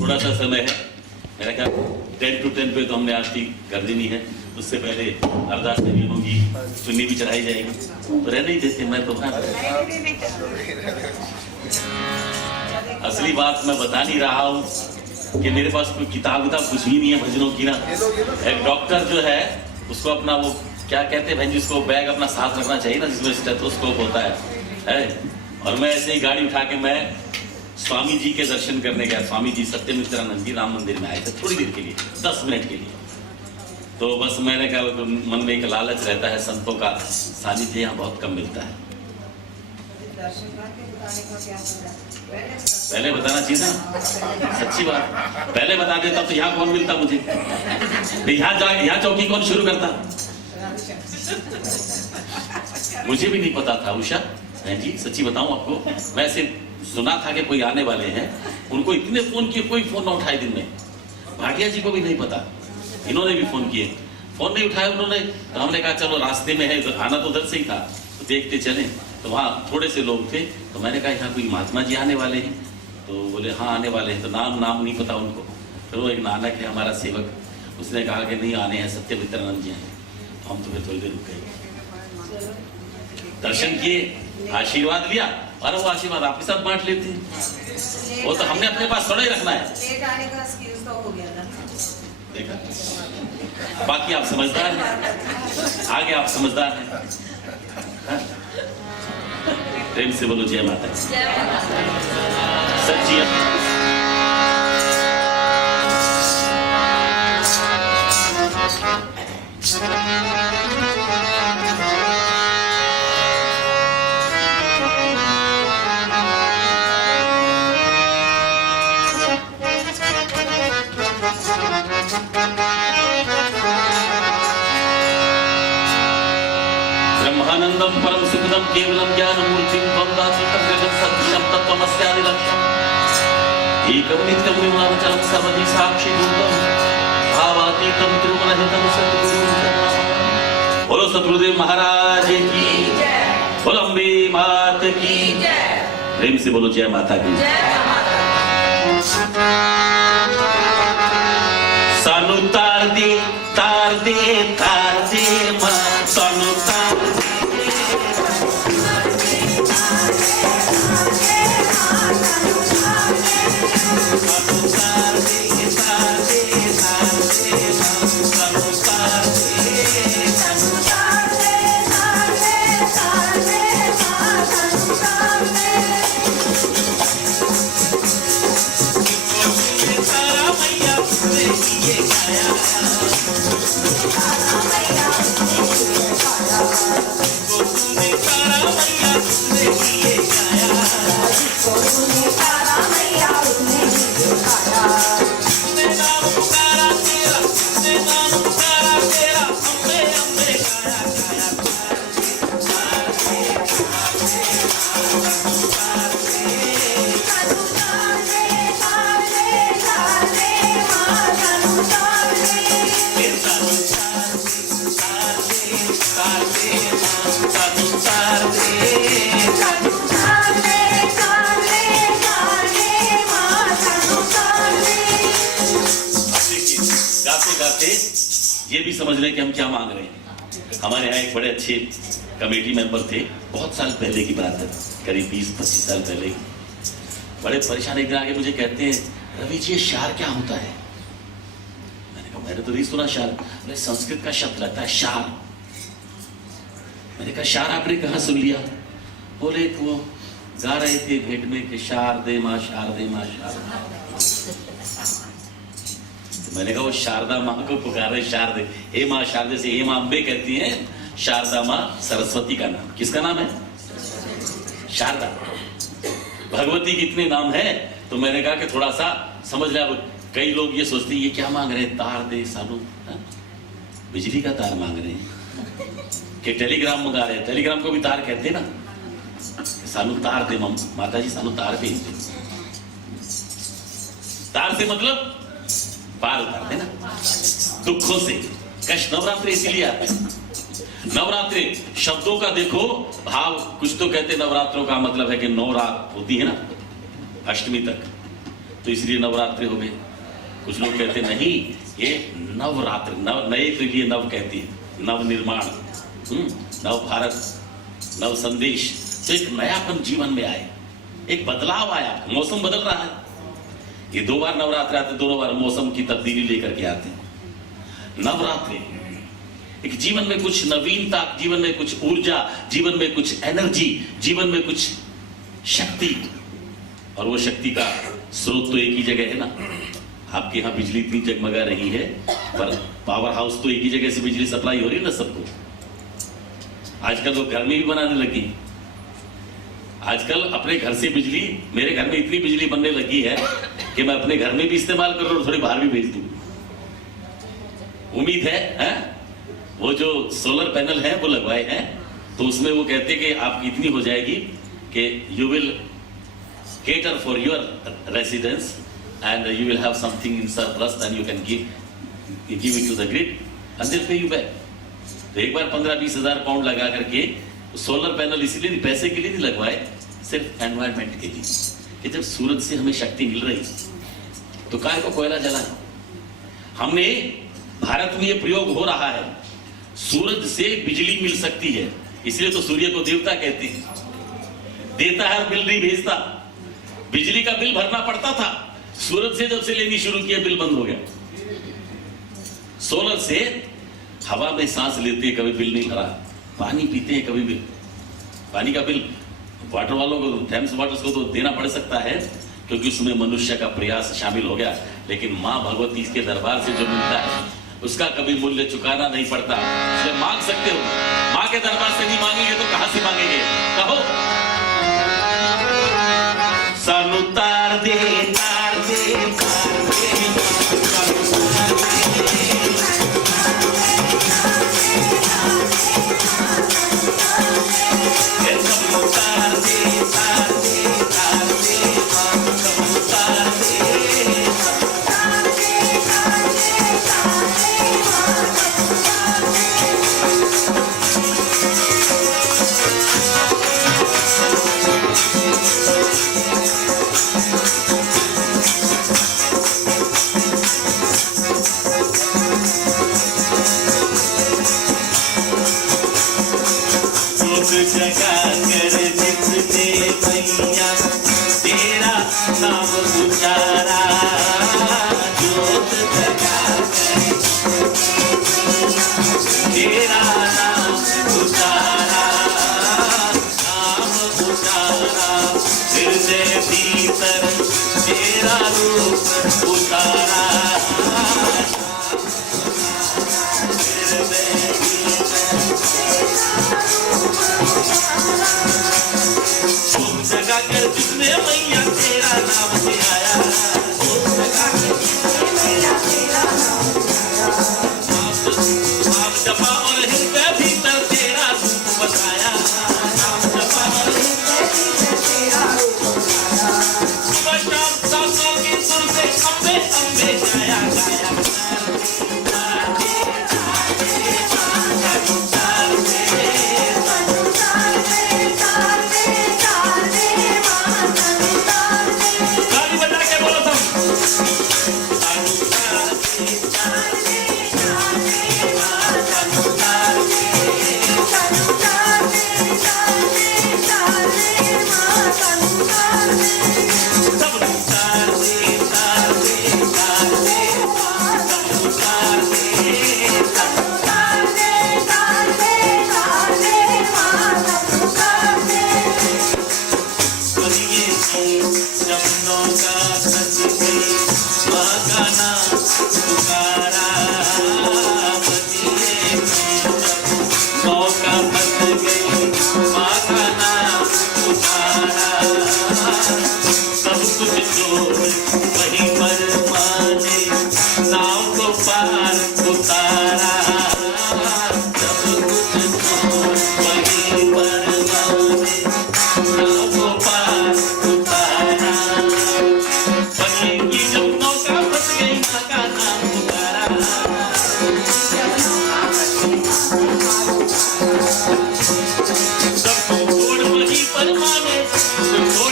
थोड़ा सा समय है, मेरा ख्याल 10 to 10 पे तो हमने आरती कर देनी है। उससे पहले अरदास भी होगी, चुन्नी भी चढ़ाई जाएगी, तो रहने ही देते। मैं तो असली बात मैं बता नहीं रहा हूँ कि मेरे पास कोई किताब कुछ भी नहीं है भजनों की ना। एक डॉक्टर जो है उसको अपना वो क्या कहते हैं बहन जी, उसको बैग अपना साथ रखना चाहिए ना, जिसमें स्टेथोस्कोप होता है। और मैं ऐसे ही गाड़ी उठा के मैं स्वामी जी के दर्शन करने गया। स्वामी जी सत्यमित्रानंद जी राम मंदिर में आए थे थोड़ी देर के लिए, 10 मिनट के लिए। तो बस मैंने कहा, मन में एक लालच रहता है, संतों का सानिध्य यहाँ बहुत कम मिलता है। पहले बताना चाहिए ना, सच्ची बात। पहले बता देता तो यहाँ कौन मिलता मुझे, यहाँ चौकी कौन शुरू करता, मुझे भी नहीं पता था। उषा बहन जी सच्ची बताऊं आपको, मैं ऐसे सुना था कि कोई आने वाले हैं, उनको इतने फोन किए, कोई फोन ना उठाए दिन में। भाटिया जी को भी नहीं पता, इन्होंने भी फोन किए, फोन नहीं उठाया उन्होंने। तो हमने कहा चलो रास्ते में है, आना तो उधर से ही था, तो देखते चले। तो वहाँ थोड़े से लोग थे, तो मैंने कहा यहाँ कोई महात्मा जी आने वाले हैं। तो बोले हाँ आने वाले हैं। तो नाम नहीं पता उनको। फिर वो एक नानक है हमारा सेवक, उसने कहा कि नहीं आने हैं, सत्यमित्रानंद जी हैं। तो हम तो फिर थोड़ी देर रुक गए, दर्शन किए, आशीर्वाद लिया, और वो आशीर्वाद आपके साथ बांट लेते हैं। वो तो हमने अपने पास थोड़ा ही रखना है। लेट आने का एक्सक्यूज तो हो गया था। देखा, बाकी आप समझदार हैं, आगे आप समझदार हैं। प्रेम से बोलो जय माता दी। सच्ची ब्रह्मानंदम परम सुखदम केवलम ज्ञानमूर्तिं त्वं जगत् सदृशं तत्त्वमस्यादिलक्ष्यम् एकं नित्यं निर्मलमचलं सर्वधि साक्षीभूतं भावातीतं त्रिगुणरहितं सद्गुरुं। बोलो सद्गुरुदेव महाराज की जय, बोलो अम्बे मात की जय। प्रेम से बोलो जय माता की जय। सानू तार दे तार दे तार दे मां, सानू तार ये भी समझ रहे कि हम क्या मांग रहे हैं। हमारे यहाँ एक बड़े अच्छे कमेटी मेंबर थे, बहुत साल पहले की बात है, करीब 20-25 साल पहले की। बड़े परेशान एक दिन आगे मुझे कहते हैं, रवि जी ये शार क्या होता है? मैंने कहा मैंने तो नहीं सुना शार। बोले संस्कृत का शब्द लगता है शार। मैंने कहा शार आपने कहाँ सुन लिया? बोले वो गा रहे थे भेंट में कि शारदे माँ शारदे माँ शारदे। मैंने कहा वो शारदा माँ को पुकार रहे, शारदे, हे माँ शारदे से हे माँ अम्बे कहती हैं, शारदा माँ सरस्वती का नाम। किसका नाम है? शारदा। भगवती के इतने नाम है। तो मैंने कहा कि थोड़ा सा समझ लिया। कई लोग ये सोचते हैं ये क्या मांग रहे हैं, तार दे सानू, बिजली का तार मांग रहे हैं कि टेलीग्राम मंगा रहे हैं। टेलीग्राम को भी तार कहते हैं ना, सानू तार दे माता जी, सानू तार भेज दे। तार से मतलब पार उतारते ना दुखों से, कष्ट। नवरात्रि इसीलिए आते हैं। नवरात्रि शब्दों का देखो भाव, कुछ तो कहते नवरात्रों का मतलब है कि 9 रात होती है ना, अष्टमी तक, तो इसलिए नवरात्रि हो गए। कुछ लोग कहते नहीं, ये नवरात्र, नव नए के लिए नव कहती है, नव निर्माण, नव भारत, नव संदेश। तो एक नयापन जीवन में आए, एक बदलाव आया, मौसम बदल रहा है। ये 2 बार नवरात्र आते, दोनों बार मौसम की तब्दीली लेकर के आते हैं। नवरात्रि एक जीवन में कुछ नवीनता, जीवन में कुछ ऊर्जा, जीवन में कुछ एनर्जी, जीवन में कुछ शक्ति, और वो शक्ति का स्रोत तो एक ही जगह है ना। आपके यहाँ बिजली इतनी जगमगा रही है, पर पावर हाउस तो एक ही जगह से बिजली सप्लाई हो रही है ना सबको। आजकल तो घर में भी बनाने लगी, आजकल अपने घर से बिजली, मेरे घर में इतनी बिजली बनने लगी है कि मैं अपने घर में भी इस्तेमाल कर रहा हूं और थोड़ी बाहर भी भेज दूं। उम्मीद है वो जो सोलर पैनल है वो लगवाए हैं, तो उसमें वो कहते हैं कि आपकी इतनी हो जाएगी कि you will cater for your residence and you will have something in surplus, then you can give it to the grid and they'll pay you back. तो एक बार 15-20 हजार पाउंड लगा करके सोलर पैनल इसलिए नहीं, पैसे के लिए नहीं लगवाए, सिर्फ एनवायरमेंट के लिए, कि जब सूरज से हमें शक्ति मिल रही तो काहे को कोयला जलाए। हमने भारत में ये प्रयोग हो रहा है, सूरज से बिजली मिल सकती है, इसलिए तो सूर्य को देवता कहते हैं। देता है और बिल नहीं भेजता। बिजली का बिल भरना पड़ता था, सूरज से जब से लेनी शुरू किया बिल बंद हो गया। सोलर से हवा में सांस लेते हैं, कभी बिल नहीं भरा। पानी पीते हैं, कभी बिल, पानी का बिल वाटर वालों को, थैम्स वाटर्स को तो देना पड़ सकता है, क्योंकि उसमें मनुष्य का प्रयास शामिल हो गया। लेकिन माँ भगवती के दरबार से जो मिलता है उसका कभी मूल्य चुकाना नहीं पड़ता। इसलिए मांग सकते हो, माँ के दरबार से नहीं मांगेंगे तो कहां से मांगेंगे? कहो, सानू तार दे, तार दे, तार दे,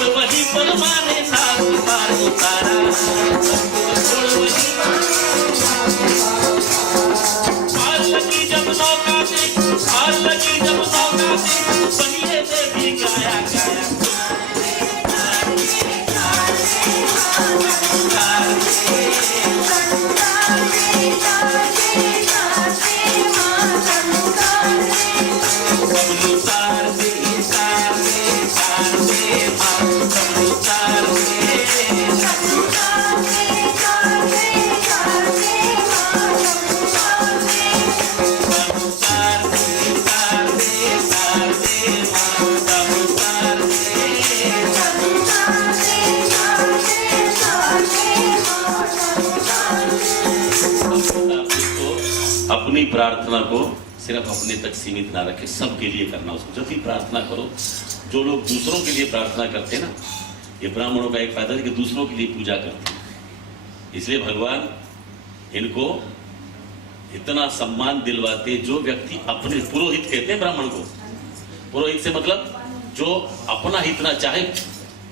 वही पर माने, साथ अपनी प्रार्थना को सिर्फ अपने तक सीमित ना रखे, सबके लिए करना। उसको जब भी प्रार्थना करो, जो लोग दूसरों के लिए प्रार्थना करते हैं ना, ये ब्राह्मणों का एक फायदा है कि दूसरों के लिए पूजा करते हैं, इसलिए भगवान इनको इतना सम्मान दिलवाते। जो व्यक्ति अपने, पुरोहित कहते हैं ब्राह्मण को, पुरोहित से मतलब जो अपना हित ना चाहे,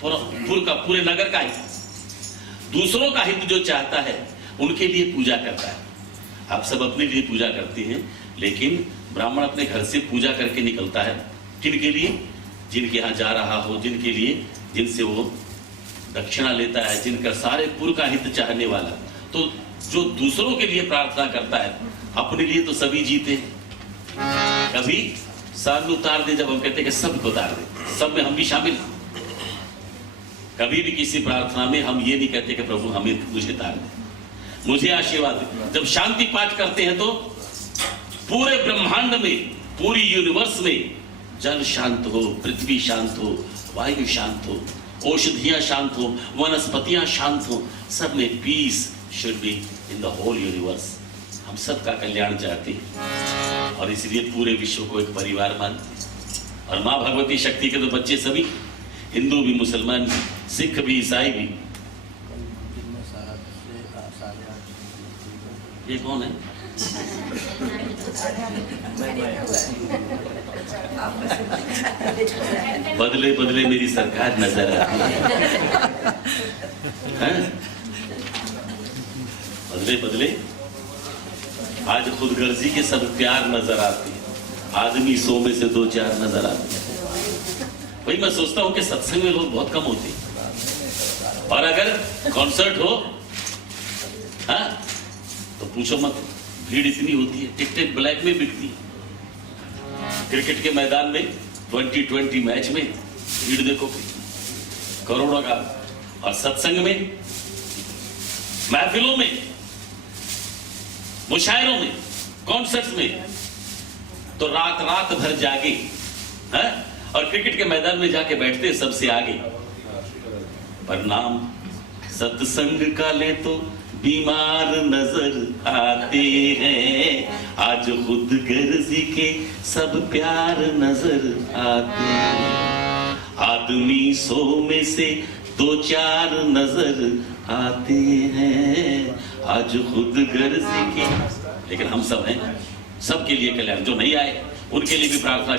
पूरे नगर का हित, दूसरों का हित जो चाहता है उनके लिए पूजा करता है। आप सब अपने लिए पूजा करते हैं, लेकिन ब्राह्मण अपने घर से पूजा करके निकलता है किनके लिए? जिनके यहाँ जा रहा हो, जिनके लिए, जिनसे वो दक्षिणा लेता है, जिनका सारे पुर का हित चाहने वाला। तो जो दूसरों के लिए प्रार्थना करता है, अपने लिए तो सभी जीते। कभी सान उतार दे, जब हम कहते हैं कि सबको उतार दे, सब में हम भी शामिल। कभी भी किसी प्रार्थना में हम ये नहीं कहते कि प्रभु हमें, मुझे तार दे, मुझे आशीर्वाद दे। जब शांति पाठ करते हैं तो पूरे ब्रह्मांड में, पूरी यूनिवर्स में जल शांत हो, पृथ्वी शांत हो, वायु शांत हो, औषधियां शांत हो, वनस्पतियां शांत हो, सब में peace should be in the whole universe. हम सबका कल्याण चाहते हैं और इसलिए पूरे विश्व को एक परिवार मानते हैं। और माँ भगवती शक्ति के तो बच्चे सभी, हिंदू भी, मुसलमान भी, सिख भी, ईसाई भी। ये कौन है? बदले बदले मेरी सरकार नजर आती है। बदले बदले आज खुदगर्जी के सब प्यार नजर आते हैं। आदमी 100 में से 2-4 नजर आते हैं। वही मैं सोचता हूं कि सत्संग में लोग बहुत कम होते हैं, और अगर कॉन्सर्ट हो हाँ, तो पूछो मत, भीड़ इतनी होती है, टिकटें ब्लैक में बिकती है। क्रिकेट के मैदान में 2020 मैच में भीड़ देखो करोड़ों का, और सत्संग में, महफिलों में, मुशायरों में, कॉन्सर्ट्स में तो रात रात भर जागे है, और क्रिकेट के मैदान में जाके बैठते सबसे आगे। पर नाम सत्संग का ले तो बीमार नजर आते हैं, आज खुद गर्जी के सब प्यार नजर आते हैं। आदमी 100 में से 2-4 नजर आते हैं, आज खुद गर्जी के। लेकिन हम सब हैं, सबके लिए कल्याण। जो नहीं आए उनके लिए भी प्रार्थना